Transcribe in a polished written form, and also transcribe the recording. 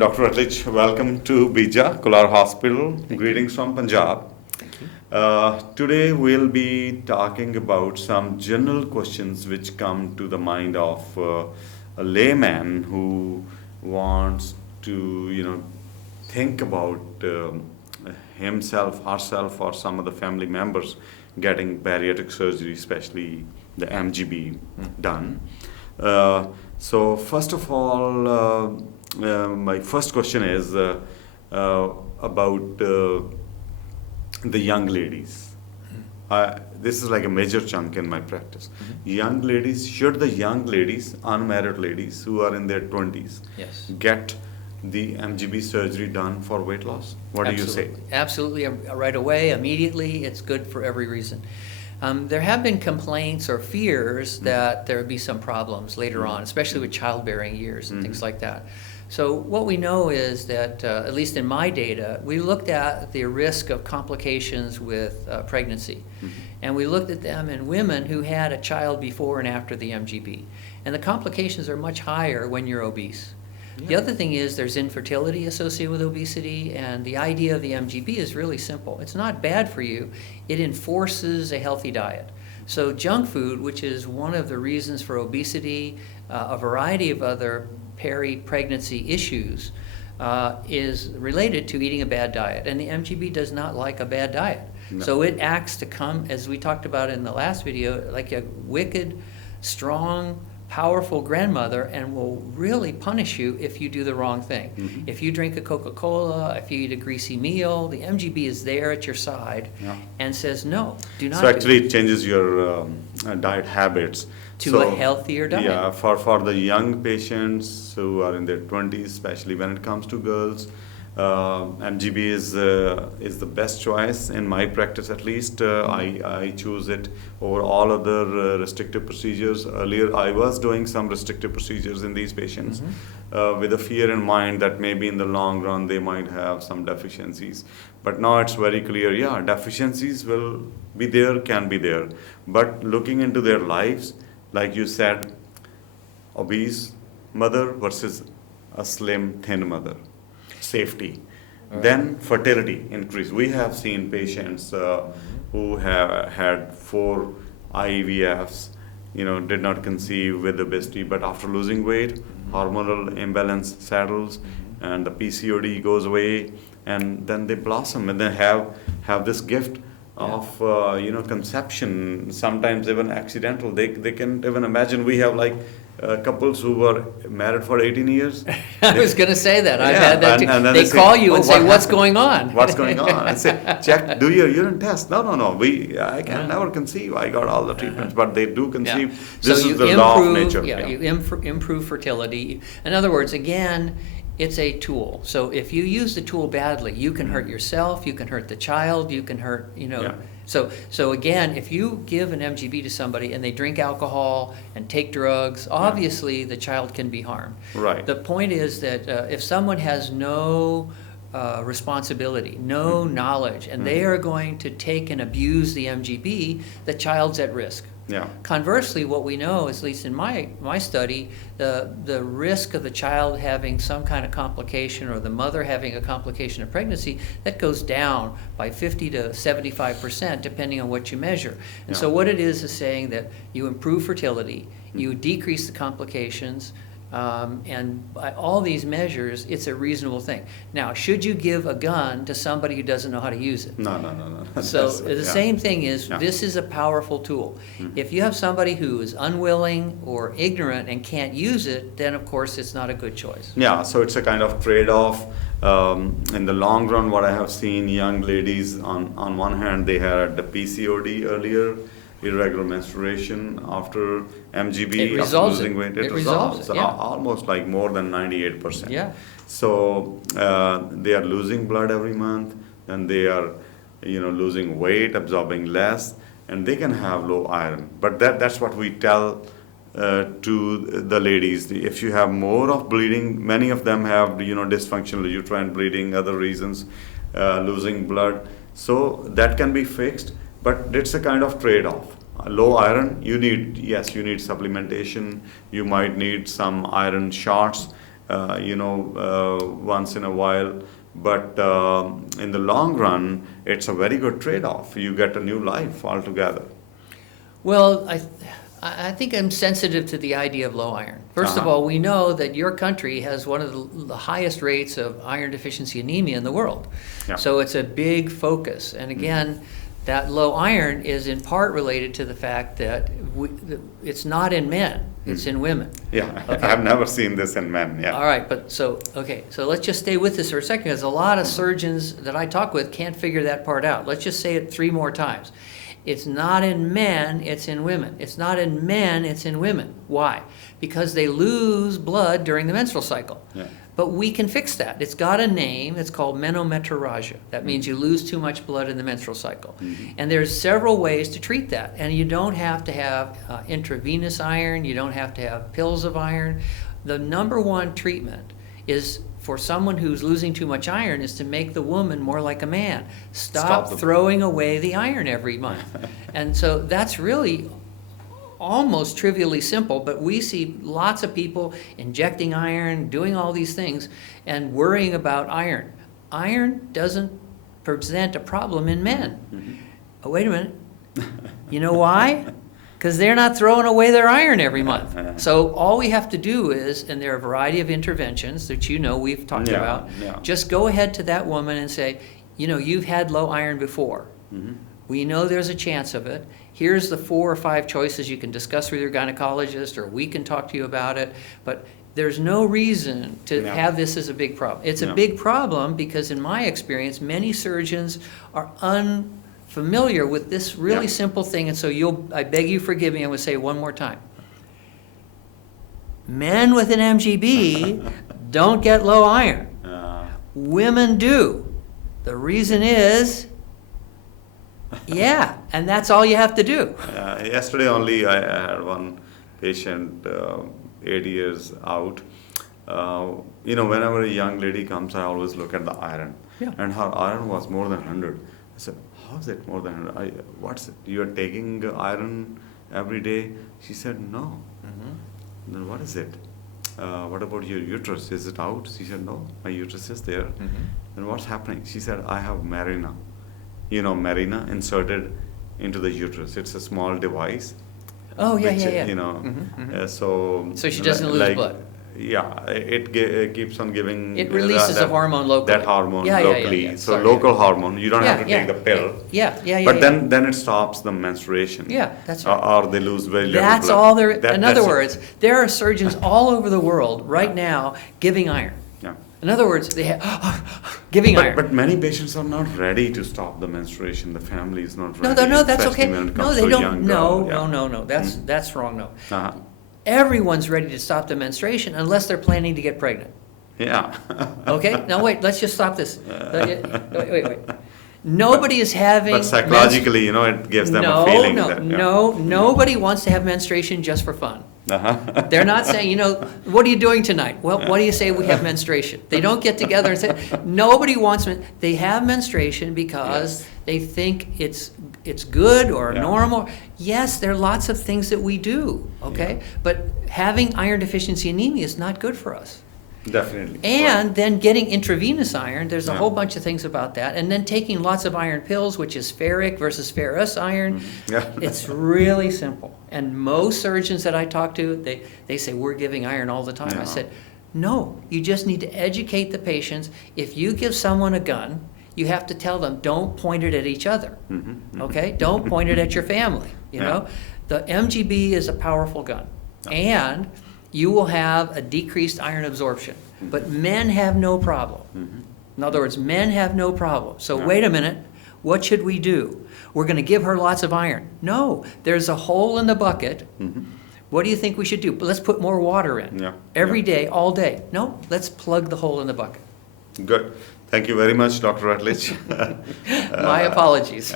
Dr. Rutledge, welcome to Bija, Kular Hospital. Greetings from Punjab. Thank you. Today we'll be talking about some general questions which come to the mind of a layman who wants to, think about himself, herself, or some of the family members getting bariatric surgery, especially the MGB done. So first of all, my first question is about the young ladies. This is like a major chunk in my practice. Young ladies, should the young ladies, unmarried ladies who are in their 20s, Yes. get the MGB surgery done for weight loss? What do you say? Absolutely, right away, immediately. It's good for every reason. There have been complaints or fears that there would be some problems later on, especially with childbearing years and things like that. So what we know is that, at least in my data, we looked at the risk of complications with pregnancy. And we looked at them in women who had a child before and after the MGB. And the complications are much higher when you're obese. The other thing is there's infertility associated with obesity, and the idea of the MGB is really simple. It's not bad for you. It enforces a healthy diet. So junk food, which is one of the reasons for obesity, a variety of other peri-pregnancy issues, is related to eating a bad diet. And the MGB does not like a bad diet. No. So it acts to come, as we talked about in the last video, like a wicked, strong, powerful grandmother, and will really punish you if you do the wrong thing. If you drink a Coca-Cola, if you eat a greasy meal, the MGB is there at your side and says, no, do not So actually do it changes your diet habits. to a healthier diet. Yeah, for the young patients who are in their 20s, especially when it comes to girls, MGB is the best choice in my practice, at least. I choose it over all other restrictive procedures. Earlier, I was doing some restrictive procedures in these patients with a fear in mind that maybe in the long run they might have some deficiencies. But now it's very clear, deficiencies will be there, can be there. But looking into their lives, like you said, obese mother versus a slim, thin mother. Safety. Then fertility increase. We have seen patients who have had 4 IVFs, did not conceive with obesity, but after losing weight, hormonal imbalance settles, and the PCOD goes away, and then they blossom, and they have this gift of conception, sometimes even accidental. They can't even imagine. We have like couples who were married for 18 years. I was going to say that. I've had that too. And they call you and say, what's going on? What's going on? I say, check, do your urine test. No. I can never conceive. I got all the treatments, but they do conceive. This is the law of nature. You improve fertility. In other words, again, it's a tool. So if you use the tool badly, you can hurt yourself, you can hurt the child, you can hurt, So again, if you give an MGB to somebody and they drink alcohol and take drugs, obviously the child can be harmed. Right. The point is that if someone has no responsibility, no knowledge, and they are going to take and abuse the MGB, the child's at risk. Yeah. Conversely, what we know, at least in my study, the risk of the child having some kind of complication or the mother having a complication of pregnancy, that goes down by 50 to 75% depending on what you measure. And so what it is saying that you improve fertility, you decrease the complications, and by all these measures, it's a reasonable thing. Now, should you give a gun to somebody who doesn't know how to use it? No. So the same thing is, this is a powerful tool. If you have somebody who is unwilling or ignorant and can't use it, then of course it's not a good choice. Yeah, so it's a kind of trade-off. In the long run, what I have seen, young ladies, on one hand, they had the PCOD earlier, irregular menstruation, after MGB, after losing weight, it resolves. Almost like more than 98%. Yeah. So they are losing blood every month, and they are losing weight, absorbing less, and they can have low iron. But that's what we tell to the ladies. If you have more of bleeding, many of them have dysfunctional uterine bleeding, other reasons, losing blood. So that can be fixed, but it's a kind of trade-off. Low iron, you need supplementation. You might need some iron shots. once in a while. But in the long run, it's a very good trade-off. You get a new life altogether. Well, I think I'm sensitive to the idea of low iron. First of all, we know that your country has one of the highest rates of iron deficiency anemia in the world. Yeah. So it's a big focus. And again, that low iron is in part related to the fact that it's not in men, it's in women. Yeah, Okay. I've never seen this in men. Yeah. All right, but so let's just stay with this for a second, because a lot of surgeons that I talk with can't figure that part out. Let's just say it 3 more times. It's not in men, it's in women. It's not in men, it's in women. Why? Because they lose blood during the menstrual cycle. Yeah. But we can fix that. It's got a name. It's called menometrorrhagia. That means you lose too much blood in the menstrual cycle. And there's several ways to treat that. And you don't have to have intravenous iron. You don't have to have pills of iron. The number one treatment is for someone who's losing too much iron is to make the woman more like a man. Stop throwing away the iron every month. And so that's really almost trivially simple, but we see lots of people injecting iron, doing all these things, and worrying about iron. Iron doesn't present a problem in men. Oh, wait a minute. You know why? Because they're not throwing away their iron every month. So all we have to do is, and there are a variety of interventions that we've talked about, just go ahead to that woman and say, you've had low iron before. We know there's a chance of it. Here's the 4 or 5 choices you can discuss with your gynecologist, or we can talk to you about it. But there's no reason to have this as a big problem. It's a big problem because, in my experience, many surgeons are unfamiliar with this really simple thing. And so I beg you forgive me, I'm going to say it one more time. Men with an MGB don't get low iron. Women do. The reason is, and that's all you have to do. Yesterday only I had one patient, 8 years out. Whenever a young lady comes, I always look at the iron. And her iron was more than 100. I said, how is it more than 100? What's it? You are taking iron every day? She said, no. Then what is it? What about your uterus? Is it out? She said, no, my uterus is there. Then what's happening? She said, I have Marina. Marina inserted into the uterus. It's a small device. Oh, yeah. So she doesn't lose blood. Yeah, it keeps on giving. It releases a hormone locally. That hormone locally. Yeah. So local hormone. You don't have to take the pill. But then it stops the menstruation. Yeah, that's right. Or they lose very little That's blood. all there. In other words, there are surgeons all over the world right now giving iron. Yeah. In other words, they have giving iron. But many patients are not ready to stop the menstruation. The family is not ready. No, that's okay. No, they don't. No. That's wrong. No. Everyone's ready to stop the menstruation unless they're planning to get pregnant. Yeah. Okay. Now wait. Let's just stop this. Wait. Nobody is having. But psychologically, it gives them a feeling that. Nobody wants to have menstruation just for fun. They're not saying, what are you doing tonight? Well, what do you say we have menstruation? They don't get together and say, nobody wants, they have menstruation because they think it's good or normal. Yes, there are lots of things that we do, okay? But having iron deficiency anemia is not good for us. Definitely. And then getting intravenous iron, there's a whole bunch of things about that. And then taking lots of iron pills, which is ferric versus ferrous iron. It's really simple. And most surgeons that I talk to, they say, we're giving iron all the time. I said, no, you just need to educate the patients. If you give someone a gun, you have to tell them, don't point it at each other, okay? Don't point it at your family, you know? The MGB is a powerful gun. And you will have a decreased iron absorption. But men have no problem. In other words, men have no problem. So wait a minute, what should we do? We're going to give her lots of iron. No, there's a hole in the bucket. What do you think we should do? Let's put more water in every day, all day. No, let's plug the hole in the bucket. Good. Thank you very much, Dr. Rutledge. My apologies.